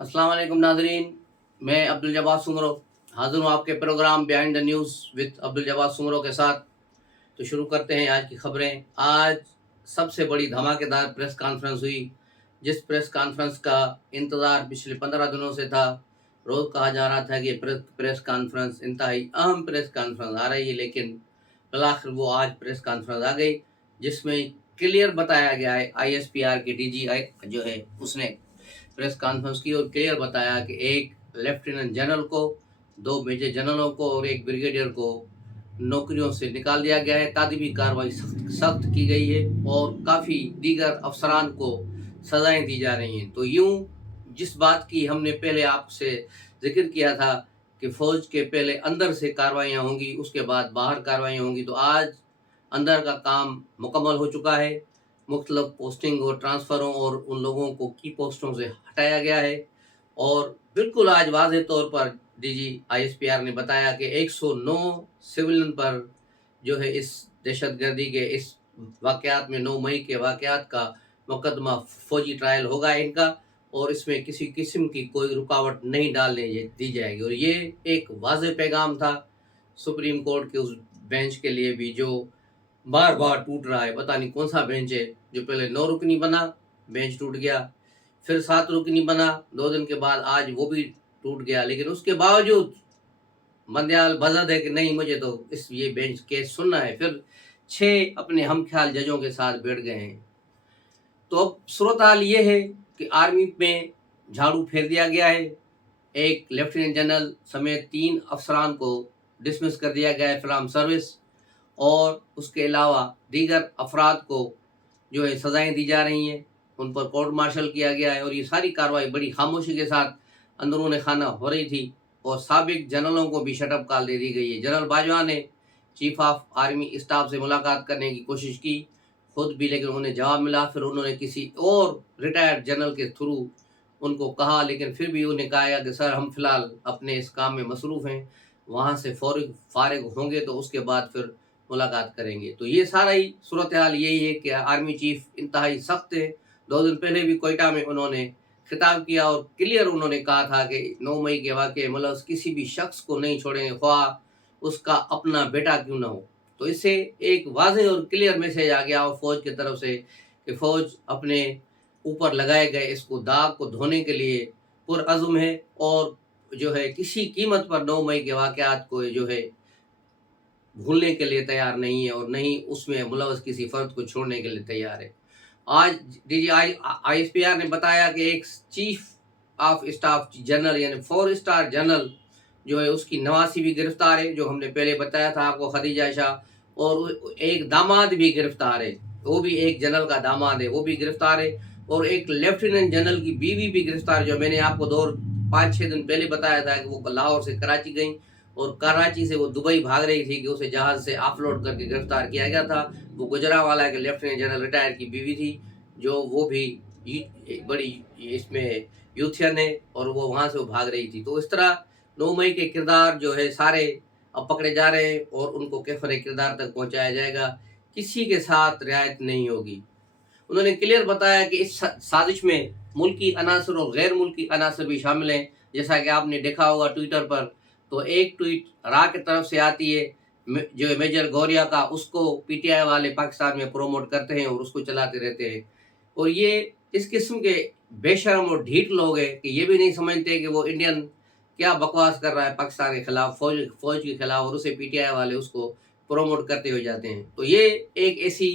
अस्सलाम वालेकुम नाजरीन, मैं अब्दुल जब्बार सुमरो हाजिर हूँ आपके programme behind the news with Abdul Jabbar Soomro के साथ। तो शुरू करते हैं आज की खबरें। आज सबसे बड़ी धमाकेदार प्रेस कॉन्फ्रेंस हुई, जिस प्रेस कॉन्फ्रेंस का इंतज़ार पिछले 15 दिनों से था। रोज़ कहा जा रहा था कि प्रेस कॉन्फ्रेंस इंतहाई अहम प्रेस कॉन्फ्रेंस आ रही है, लेकिन बिलाखिर वो आज प्रेस कॉन्फ्रेंस आ गई, जिसमें क्लियर बताया गया है। ISPR के DG जो है उसने प्रेस कॉन्फ्रेंस की और क्लियर बताया कि एक लेफ्टिनेंट जनरल को, 2 मेजर जनरलों को और एक ब्रिगेडियर को नौकरियों से निकाल दिया गया है। तादीबी कार्रवाई सख्त की गई है और काफ़ी दीगर अफसरान को सजाएं दी जा रही हैं। तो यूं जिस बात की हमने पहले आपसे जिक्र किया था कि फ़ौज के पहले अंदर से कार्रवाइयाँ होंगी, उसके बाद बाहर कार्रवाइयाँ होंगी, तो आज अंदर का काम मुकम्मल हो चुका है। मुख्तलिफ पोस्टिंग और ट्रांसफ़रों और उन लोगों को की पोस्टों से हटाया गया है और बिल्कुल आज वाज़ेह तौर पर DG ISPR ने बताया कि 109 सिविलियन पर जो है इस दहशतगर्दी के इस वाक़यात में 9 मई के वाक़यात का मुकदमा फ़ौजी ट्रायल होगा इनका, और इसमें किसी किस्म की कोई रुकावट नहीं डालने दी जाएगी। और ये एक वाज़ेह पैगाम था सुप्रीम कोर्ट के उस बेंच के लिए भी, जो बार बार टूट रहा है। पता नहीं कौन सा बेंच है, जो पहले 9 रुकनी बना, बेंच टूट गया, फिर 7 रुकनी बना, 2 दिन के बाद आज वो भी टूट गया, लेकिन उसके बावजूद बंदयाल बजद है कि नहीं, मुझे तो ये बेंच केस सुनना है। फिर 6 अपने हम ख्याल जजों के साथ बैठ गए हैं। तो अब सूरत हाल ये है कि आर्मी में झाड़ू फेर दिया गया है। एक लेफ्टिनेंट जनरल समेत 3 अफसरान को डिसमिस कर दिया गया है फ्रॉम सर्विस, और उसके अलावा दीगर अफराद को जो है सज़ाएँ दी जा रही हैं, उन पर कोर्ट मार्शल किया गया है। और ये सारी कार्रवाई बड़ी खामोशी के साथ अंदरूनी खाना हो रही थी, और साबिक जनरलों को भी शटअप कॉल दे दी गई है। जनरल बाजवा ने चीफ ऑफ आर्मी स्टाफ से मुलाकात करने की कोशिश की खुद भी, लेकिन उन्हें जवाब मिला। फिर उन्होंने किसी और रिटायर्ड जनरल के थ्रू उनको कहा, लेकिन फिर भी उन्हें कहा कि सर हम फ़िलहाल अपने इस काम में मसरूफ़ हैं, वहाँ से फारिग होंगे तो उसके बाद फिर मुलाकात करेंगे। तो ये सारा ही सूरत हाल यही है कि आर्मी चीफ इंतहाई सख्त है। 2 दिन पहले भी कोयटा में उन्होंने खिताब किया और क्लियर उन्होंने कहा था कि 9 मई के वाक़ये मतलब किसी भी शख्स को नहीं छोड़ेंगे, ख्वाह उसका अपना बेटा क्यों ना हो। तो इससे एक वाज़ेह और क्लियर मैसेज आ गया और फ़ौज की तरफ से कि फ़ौज अपने ऊपर लगाए गए इसको दाग को धोने के लिए पुरअज़्म है, और जो है किसी कीमत पर 9 मई के वाक़यात को जो है भूलने के लिए तैयार नहीं है, और नहीं उसमें मुलव्वस किसी फ़र्द को छोड़ने के लिए तैयार है। आज DG ISPR ने बताया कि एक चीफ ऑफ स्टाफ जनरल यानी 4 स्टार जनरल जो है उसकी नवासी भी गिरफ्तार है, जो हमने पहले बताया था आपको, खदीजा शाह, और एक दामाद भी गिरफ्तार है, वो भी एक जनरल का दामाद है, वो भी गिरफ्तार है। और एक लेफ्टिनेंट जनरल की बीवी भी गिरफ्तार, जो मैंने आपको 5-6 दिन पहले बताया था कि वो लाहौर से कराची गई और कराची से वो दुबई भाग रही थी कि उसे जहाज़ से ऑफलोड करके गिरफ्तार किया गया था। वो गुजरांवाला के लेफ्टिनेंट जनरल रिटायर की बीवी थी, जो वो भी एक बड़ी इसमें यूथियन है, और वो वहाँ से वो भाग रही थी। तो इस तरह 9 मई के किरदार जो है सारे अब पकड़े जा रहे हैं और उनको कैफ़र किरदार तक पहुँचाया जाएगा। किसी के साथ रियायत नहीं होगी। उन्होंने क्लियर बताया कि इस साजिश में मुल्की अनासर और गैर मुल्की अनासर भी शामिल हैं। जैसा कि आपने देखा होगा ट्विटर पर, तो एक ट्वीट रा की तरफ से आती है जो है मेजर गौरिया का, उसको PTI वाले पाकिस्तान में प्रोमोट करते हैं और उसको चलाते रहते हैं। और ये इस किस्म के बेशर्म और ढीठ लोग हैं कि ये भी नहीं समझते कि वो इंडियन क्या बकवास कर रहा है पाकिस्तान के खिलाफ, फौज के खिलाफ, और उसे PTI वाले उसको प्रोमोट करते हुए जाते हैं। तो ये एक ऐसी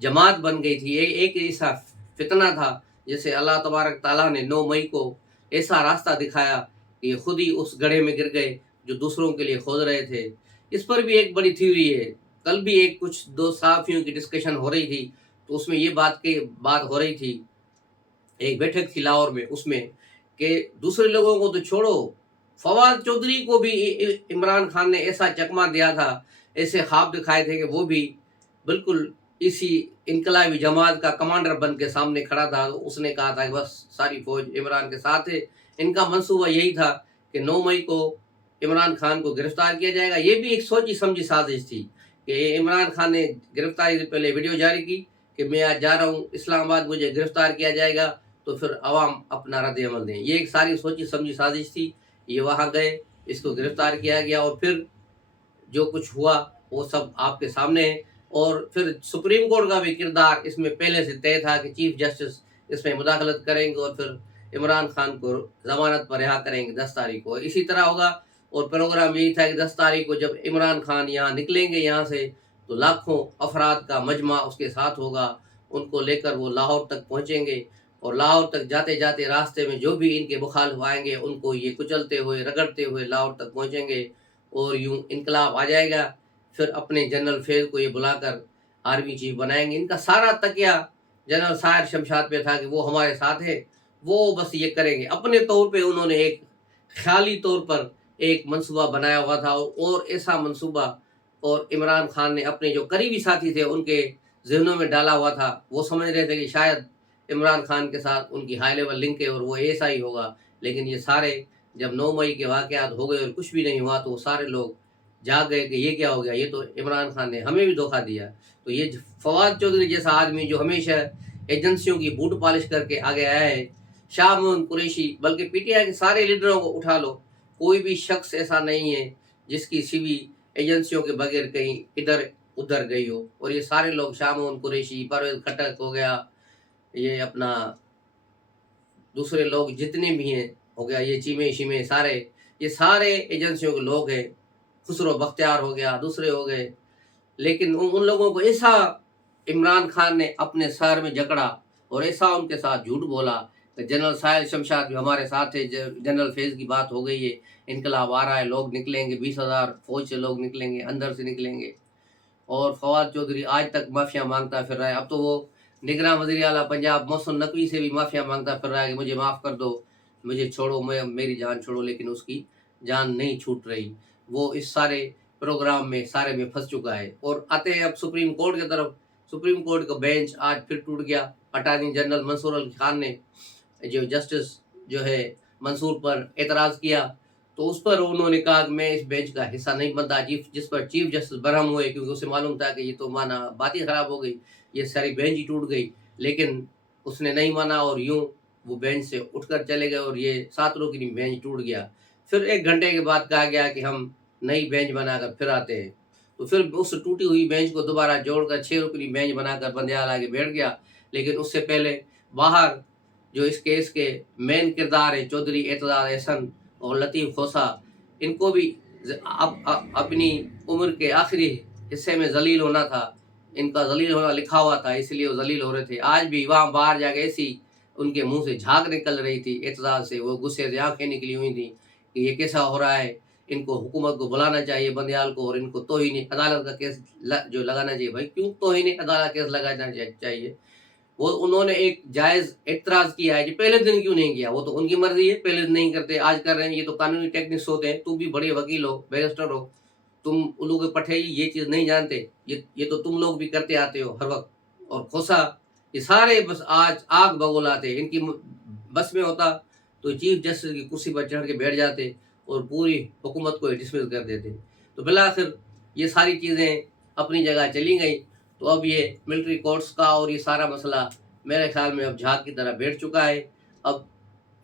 जमात बन गई थी, एक ऐसा फितना था, जैसे अल्लाह तबारक ताला ने 9 मई को ऐसा रास्ता दिखाया कि ये खुद ही उस गड्ढे में गिर गए जो दूसरों के लिए खोद रहे थे। इस पर भी एक बड़ी थ्योरी है। कल भी एक कुछ 2 सहाफ़ियों की डिस्कशन हो रही थी, तो उसमें ये बात हो रही थी, एक बैठक थी लाहौर में, उसमें कि दूसरे लोगों को तो छोड़ो, फवाद चौधरी को भी इमरान खान ने ऐसा चकमा दिया था, ऐसे ख्वाब दिखाए थे कि वो भी बिल्कुल इसी इनकलाबी जमात का कमांडर बन के सामने खड़ा था। तो उसने कहा था कि बस सारी फौज इमरान के साथ है। इनका मंसूबा यही था कि 9 मई को इमरान खान को गिरफ्तार किया जाएगा। ये भी एक सोची समझी साजिश थी कि इमरान खान ने गिरफ्तारी से पहले वीडियो जारी की कि मैं आज जा रहा हूँ इस्लामाबाद, मुझे गिरफ्तार किया जाएगा, تو پھر عوام اپنا رد عمل دیں. یہ ایک ساری سوچی سمجھی سازش تھی. یہ وہاں گئے, اس کو گرفتار کیا گیا, اور پھر جو کچھ ہوا وہ سب آپ کے سامنے ہے. اور پھر سپریم کورٹ کا بھی کردار اس میں پہلے سے طے تھا کہ چیف جسٹس اس میں مداخلت کریں گے اور پھر عمران خان کو ضمانت پر رہا کریں گے 10 تاریخ کو. اسی طرح ہوگا. اور پروگرام یہی تھا کہ 10 تاریخ کو جب عمران خان یہاں نکلیں گے یہاں سے, تو لاکھوں افراد کا مجمع اس کے ساتھ ہوگا. ان کو لے کر وہ لاہور تک پہنچیں گے, اور لاہور تک جاتے جاتے راستے میں جو بھی ان کے مخالف آئیں گے ان کو یہ کچلتے ہوئے رگڑتے ہوئے لاہور تک پہنچیں گے, اور یوں انقلاب آ جائے گا. پھر اپنے جنرل فیض کو یہ بلا کر آرمی چیف بنائیں گے. ان کا سارا تکیہ جنرل ساحر شمشاد پہ تھا کہ وہ ہمارے ساتھ ہے, وہ بس یہ کریں گے. اپنے طور پہ انہوں نے ایک خیالی طور پر ایک منصوبہ بنایا ہوا تھا, اور ایسا منصوبہ اور عمران خان نے اپنے جو قریبی ساتھی تھے ان کے ذہنوں میں ڈالا ہوا تھا. وہ سمجھ رہے تھے کہ شاید عمران خان کے ساتھ ان کی ہائی لیول لنک ہے اور وہ ایسا ہی ہوگا. لیکن یہ سارے جب 9 مئی کے واقعات ہو گئے اور کچھ بھی نہیں ہوا, تو وہ سارے لوگ جاگ گئے کہ یہ کیا ہو گیا, یہ تو عمران خان نے ہمیں بھی دھوکہ دیا. تو یہ فواد چودھری جیسا آدمی جو ہمیشہ ایجنسیوں کی بوٹ پالش کر کے آگے آیا ہے, شاہ محمود قریشی, بلکہ پی ٹی آئی کے سارے لیڈروں کو اٹھا لو, کوئی بھی شخص ایسا نہیں ہے جس کی سی وی ایجنسیوں کے بغیر کہیں ادھر ادھر گئی ہو. اور یہ سارے لوگ شاہ محمود قریشی, پرویز خٹک ہو گیا, یہ اپنا دوسرے لوگ جتنے بھی ہیں ہو گیا, یہ چیمے شیمے سارے, یہ سارے ایجنسیوں کے لوگ ہیں. خسرو بختیار ہو گیا, دوسرے ہو گئے. لیکن ان لوگوں کو ایسا عمران خان نے اپنے سر میں جکڑا اور ایسا ان کے ساتھ جھوٹ بولا کہ جنرل ساحل شمشاد بھی ہمارے ساتھ ہے, جنرل فیض کی بات ہو گئی ہے, انقلاب آ رہا ہے, لوگ نکلیں گے, 20,000 فوج سے لوگ نکلیں گے, اندر سے نکلیں گے. اور فواد چودھری آج تک معافیا مانگتا پھر رہا ہے. اب تو وہ نگراں وزیر اعلیٰ پنجاب محسن نقوی سے بھی معافیا مانگتا پھر رہا ہے کہ مجھے معاف کر دو, مجھے چھوڑو, میری جان چھوڑو. لیکن اس کی جان نہیں چھوٹ رہی. وہ اس سارے پروگرام میں سارے میں پھنس چکا ہے. اور آتے ہیں اب سپریم کورٹ کی طرف. سپریم کورٹ کا بینچ آج پھر ٹوٹ گیا. اٹارنی جنرل منصور علی خان نے جو جسٹس جو ہے منصور پر اعتراض کیا, تو اس پر انہوں نے کہا کہ میں اس بینچ کا حصہ نہیں بنتا, جس پر چیف جسٹس برہم ہوئے, کیونکہ اسے معلوم تھا کہ یہ تو مانا بات ہی خراب ہو گئی, یہ ساری بینچ ہی ٹوٹ گئی. لیکن اس نے نہیں مانا اور یوں وہ بینچ سے اٹھ کر چلے گئے, اور یہ 7 رکنی بینچ ٹوٹ گیا. پھر 1 گھنٹے کے بعد کہا گیا کہ ہم نئی بینچ بنا کر پھر آتے ہیں. تو پھر اس ٹوٹی ہوئی بینچ کو دوبارہ جوڑ کر 6 رکنی بینچ بنا کر بندیال آگے بیٹھ گیا. لیکن اس سے پہلے باہر جو اس کیس کے مین کردار ہیں چودھری اعتزاز احسن اور لطیف کھوسہ, ان کو بھی اپنی عمر کے آخری حصے میں ذلیل ہونا تھا. ان کا ذلیل ہونا لکھا ہوا تھا, اس لیے وہ ذلیل ہو رہے تھے. آج بھی وہاں باہر جا کے ایسی ان کے منہ سے جھاگ نکل رہی تھی اعتزاز سے, وہ غصے سے آنکھیں نکلی ہوئی تھیں کہ یہ کیسا ہو رہا ہے, ان کو حکومت کو بلانا چاہیے بندیال کو, اور ان کو توہین عدالت کا کیس جو لگانا چاہیے. بھائی کیوں توہین عدالت کیس لگانا چاہیے؟ وہ انہوں نے ایک جائز اعتراض کیا ہے, جو پہلے دن کیوں نہیں کیا؟ وہ تو ان کی مرضی ہے, پہلے دن نہیں کرتے, آج کر رہے ہیں. یہ تو قانونی ٹیکنکس ہوتے ہیں. تم بھی بڑے وکیل ہو, بیرسٹر ہو, تم الو کے پٹھے یہ چیز نہیں جانتے. یہ تو تم لوگ بھی کرتے آتے ہو ہر وقت. اور کھوسا, یہ سارے بس آج آگ بگولاتے. ان کی بس میں ہوتا تو چیف جسٹس کی کرسی پر چڑھ کے بیٹھ جاتے اور پوری حکومت کو ڈسمس کر دیتے. تو بالآخر یہ ساری چیزیں اپنی جگہ چلی گئی. تو اب یہ ملٹری کورٹس کا اور یہ سارا مسئلہ میرے خیال میں اب جھاگ کی طرح بیٹھ چکا ہے. اب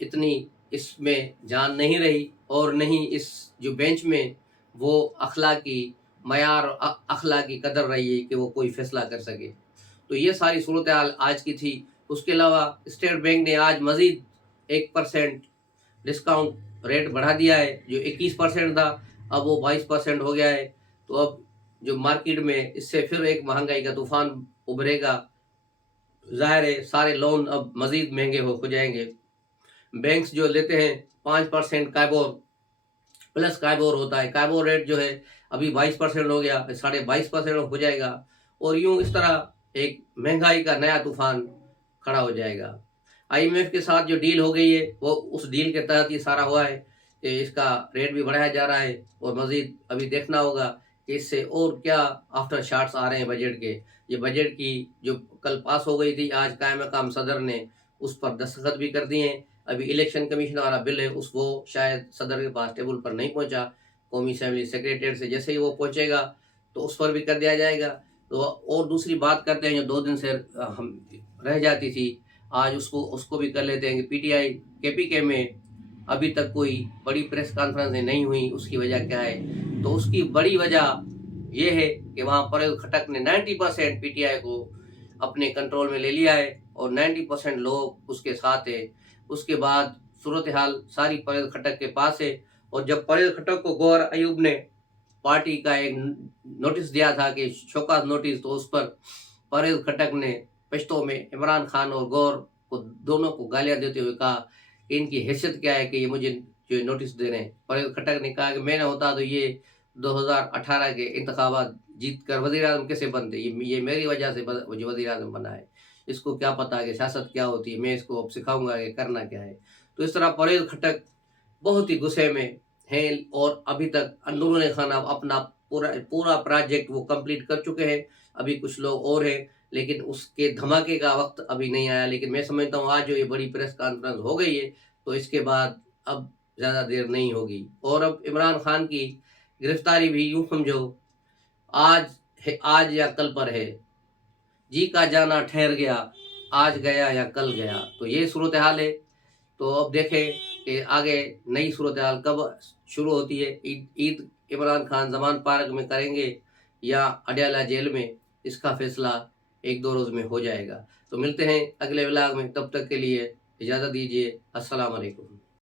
اتنی اس میں جان نہیں رہی, اور نہیں اس جو بینچ میں وہ اخلاقی معیار اور اخلاقی قدر رہی ہے کہ وہ کوئی فیصلہ کر سکے. تو یہ ساری صورتحال آج کی تھی. اس کے علاوہ اسٹیٹ بینک نے آج مزید 1% ڈسکاؤنٹ ریٹ بڑھا دیا ہے. جو 21% تھا اب وہ 22% ہو گیا ہے. تو اب جو مارکیٹ میں اس سے پھر ایک مہنگائی کا طوفان ابھرے گا. ظاہر ہے سارے لون اب مزید مہنگے ہو جائیں گے. بینکس جو لیتے ہیں 5% کائبور پلس کائبور ہوتا ہے, کائبور ریٹ جو ہے ابھی 22% ہو گیا, 22.5% ہو جائے گا. اور یوں اس طرح ایک مہنگائی کا نیا طوفان کھڑا ہو جائے گا. IMF کے ساتھ جو ڈیل ہو گئی ہے وہ اس ڈیل کے تحت ہی سارا ہوا ہے کہ اس کا ریٹ بھی بڑھایا جا رہا ہے. اور مزید ابھی دیکھنا ہوگا کہ اس سے اور کیا آفٹر شاٹس آ رہے ہیں بجٹ کے. یہ بجٹ کی جو کل پاس ہو گئی تھی, آج قائم مقام صدر نے اس پر دستخط بھی کر دیے ہیں. ابھی الیکشن کمیشن والا بل ہے, وہ شاید صدر کے پاس ٹیبل پر نہیں پہنچا. قومی اسمبلی سیکریٹریٹ سے جیسے ہی وہ پہنچے گا تو اس پر بھی کر دیا جائے گا. تو اور دوسری بات کرتے ہیں جو 2 دن سے ہم رہ جاتی تھی, आज उसको भी कर लेते हैं कि पीटीआई केपीके में अभी तक कोई बड़ी प्रेस कॉन्फ्रेंस नहीं हुई। उसकी वजह क्या है? तो उसकी बड़ी वजह ये है कि वहाँ परवेज खटक ने 90% पीटीआई को अपने कंट्रोल में ले लिया है और 90% लोग उसके साथ है। उसके बाद सूरत हाल सारी परवेज खटक के पास है। और जब परवेज खटक को गौहर अयूब ने पार्टी का एक नोटिस दिया था कि शोकाज नोटिस, तो उस पर परवेज खटक ने पश्तो में इमरान खान और गौहर को दोनों को गालियां देते हुए कहा कि इनकी हैसियत क्या है कि ये मुझे जो नोटिस दे रहे हैं। परवेज खटक ने कहा कि मैं ना होता तो ये 2018 के इंतखाबात जीत कर वज़ीर आज़म कैसे बनते? ये मेरी वजह से जो वज़ीर आज़म बना है। इसको क्या पता कि सियासत क्या होती है? मैं इसको अब सिखाऊंगा कि करना क्या है। तो इस तरह परवेज खटक बहुत ही गुस्से में हैं और अभी तक अंदरूनी खाना अपना पूरा पूरा प्रोजेक्ट वो कंप्लीट कर चुके हैं। अभी कुछ लोग और हैं, लेकिन उसके धमाके का वक्त अभी नहीं आया। लेकिन मैं समझता हूँ आज जो ये बड़ी प्रेस कॉन्फ्रेंस हो गई है, तो इसके बाद अब ज़्यादा देर नहीं होगी। और अब इमरान खान की गिरफ्तारी भी यूं समझो आज है, आज या कल पर है। जी का जाना ठहर गया, आज गया या कल गया, तो ये सूरत हाल है। तो अब देखें कि आगे नई सूरत हाल कब शुरू होती है। ईद ईद इमरान खान जमान पार्क में करेंगे या अडयाला जेल में, इसका फैसला एक दो रोज में हो जाएगा। तो मिलते हैं अगले व्लॉग में, तब तक के लिए इजाज़त दीजिए। अस्सलाम वालेकुम।